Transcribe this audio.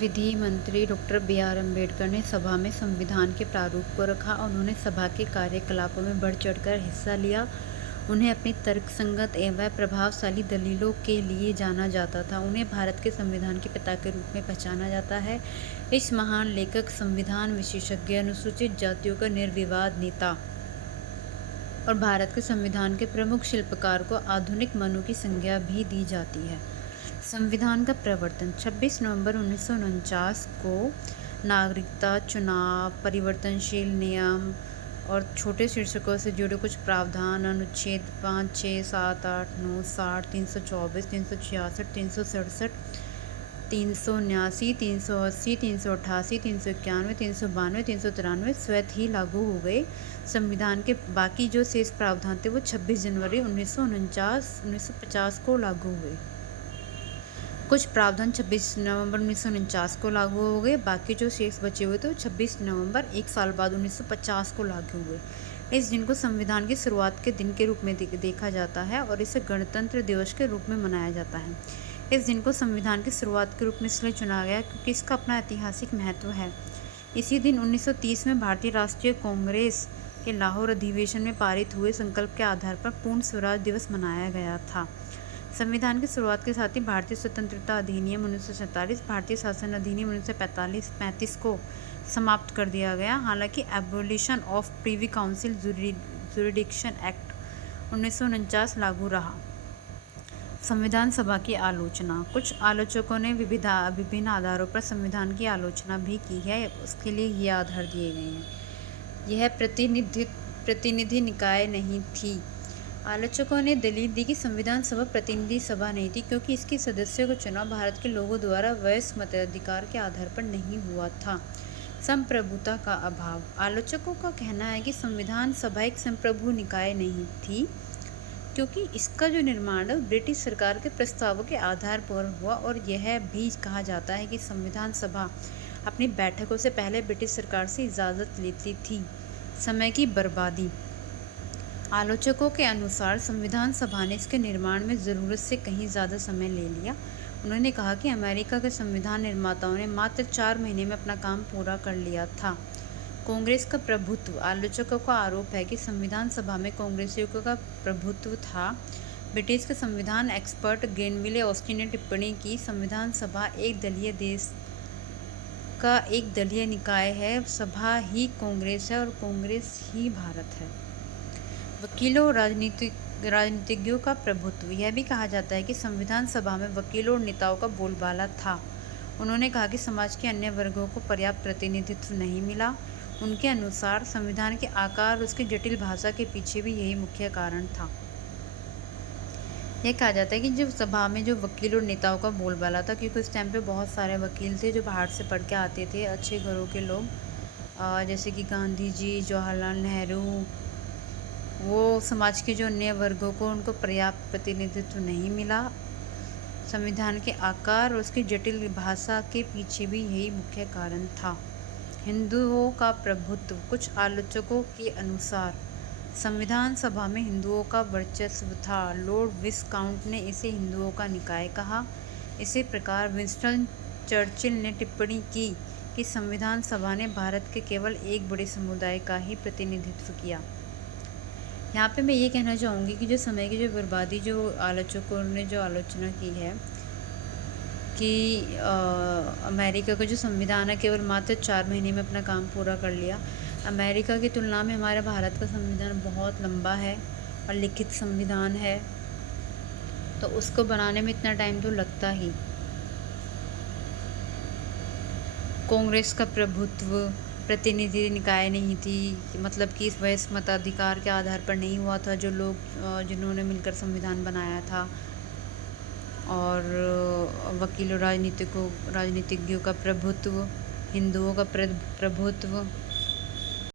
विधि मंत्री doctor B R. Ambedkar ने सभा में संविधान के प्रारूप को रखा। उन्होंने सभा के कार्यकलापों में बढ़ चढ़कर हिस्सा लिया। उन्हें अपनी तर्कसंगत एवं प्रभावशाली दलीलों के लिए जाना जाता था। उन्हें भारत के संविधान के पिता के रूप में पहचाना जाता है। इस महान लेखक, संविधान विशेषज्ञ, अनुसूचित जातियों का निर्विवाद नेता और भारत के संविधान के प्रमुख शिल्पकार को आधुनिक मनु की संज्ञा भी दी जाती है। संविधान का प्रवर्तन 26 नवंबर 1949 को नागरिकता, चुनाव, परिवर्तनशील नियम और छोटे शीर्षकों से जुड़े कुछ प्रावधान अनुच्छेद 5, 6, 7, 8, 9, 60, 324, 366, 367, 379, 380, 388, 391, 392, 393 स्वतः ही लागू हो गए। संविधान के बाकी जो शेष प्रावधान थे वो 26 जनवरी 1950 को लागू हुए। कुछ प्रावधान 26 नवंबर 1949 को लागू हो गए। बाकी जो शेष बचे हुए थे वो 26 नवंबर एक साल बाद 1950 को लागू हुए। इस दिन को संविधान की शुरुआत के दिन के रूप में देखा जाता है और इसे गणतंत्र दिवस के रूप में मनाया जाता है। इस दिन को संविधान की शुरुआत के रूप में इसलिए चुना गया क्योंकि इसका अपना ऐतिहासिक महत्व है। इसी दिन 1930 में भारतीय राष्ट्रीय कांग्रेस के लाहौर अधिवेशन में पारित हुए संकल्प के आधार पर पूर्ण स्वराज दिवस मनाया गया था। संविधान की शुरुआत के साथ ही भारतीय स्वतंत्रता अधिनियम 1947, भारतीय शासन अधिनियम 1935 को समाप्त कर दिया गया। हालांकि abolition of Privi council jurisdiction act 1949 लागू रहा। संविधान सभा की आलोचना। कुछ आलोचकों ने विभिन्न आधारों पर संविधान की आलोचना भी की है। उसके लिए ये आधार दिए गए हैं। यह प्रतिनिधि निकाय नहीं थी। आलोचकों ने दलील दी कि संविधान सभा प्रतिनिधि सभा नहीं थी क्योंकि इसके सदस्यों का चुनाव भारत के लोगों द्वारा वयस्क मताधिकार के आधार पर नहीं हुआ था। संप्रभुता का अभाव। आलोचकों का कहना है कि संविधान सभा एक संप्रभु निकाय नहीं थी क्योंकि इसका जो निर्माण है ब्रिटिश सरकार के प्रस्तावों के आधार पर हुआ और यह भी कहा जाता है कि संविधान सभा अपनी बैठकों से पहले ब्रिटिश सरकार से इजाज़त लेती थी। समय की बर्बादी। आलोचकों के अनुसार संविधान सभा ने इसके निर्माण में ज़रूरत से कहीं ज़्यादा समय ले लिया। उन्होंने कहा कि अमेरिका के संविधान निर्माताओं ने मात्र 4 महीने में अपना काम पूरा कर लिया था। कांग्रेस का प्रभुत्व। आलोचकों का आरोप है कि संविधान सभा में कांग्रेसियों का प्रभुत्व था। ब्रिटिश के संविधान एक्सपर्ट ग्रेनविले ऑस्टिन ने टिप्पणी की, संविधान सभा एक दलीय देश का एक दलीय निकाय है। सभा ही कांग्रेस है और कांग्रेस ही भारत है। वकीलों और राजनीतिज्ञों का प्रभुत्व। यह भी कहा जाता है कि संविधान सभा में वकीलों और नेताओं का बोलबाला था। उन्होंने कहा कि समाज के अन्य वर्गों को पर्याप्त प्रतिनिधित्व नहीं मिला। उनके अनुसार संविधान के आकार और उसकी जटिल भाषा के पीछे भी यही मुख्य कारण था। यह कहा जाता है कि जो सभा में जो वकील और नेताओं का बोलबाला था, क्योंकि उस टाइम पे बहुत सारे वकील थे जो बाहर से पढ़ के आते थे, अच्छे घरों के लोग, जैसे कि गांधी जी, जवाहरलाल नेहरू। वो समाज के जो अन्य वर्गों को उनको पर्याप्त प्रतिनिधित्व नहीं मिला। संविधान के आकार और उसकी जटिल भाषा के पीछे भी यही मुख्य कारण था। हिंदुओं का प्रभुत्व। कुछ आलोचकों के अनुसार संविधान सभा में हिंदुओं का वर्चस्व था। लॉर्ड विस्काउंट ने इसे हिंदुओं का निकाय कहा। इसी प्रकार विंस्टन चर्चिल ने टिप्पणी की कि संविधान सभा ने भारत के केवल एक बड़े समुदाय का ही प्रतिनिधित्व किया। यहाँ पे मैं ये कहना चाहूँगी कि जो समय की जो बर्बादी जो आलोचकों ने जो आलोचना की है कि अमेरिका का जो संविधान है केवल मात्र 4 महीने में अपना काम पूरा कर लिया। अमेरिका की तुलना में हमारे भारत का संविधान बहुत लंबा है और लिखित संविधान है, तो उसको बनाने में इतना टाइम तो लगता ही। कांग्रेस का प्रभुत्व। प्रतिनिधि निकाय नहीं थी, मतलब कि इस वयस्क मताधिकार के आधार पर नहीं हुआ था, जो लोग जिन्होंने मिलकर संविधान बनाया था। और वकीलों राजनीतिज्ञों का प्रभुत्व। हिंदुओं का प्रभुत्व।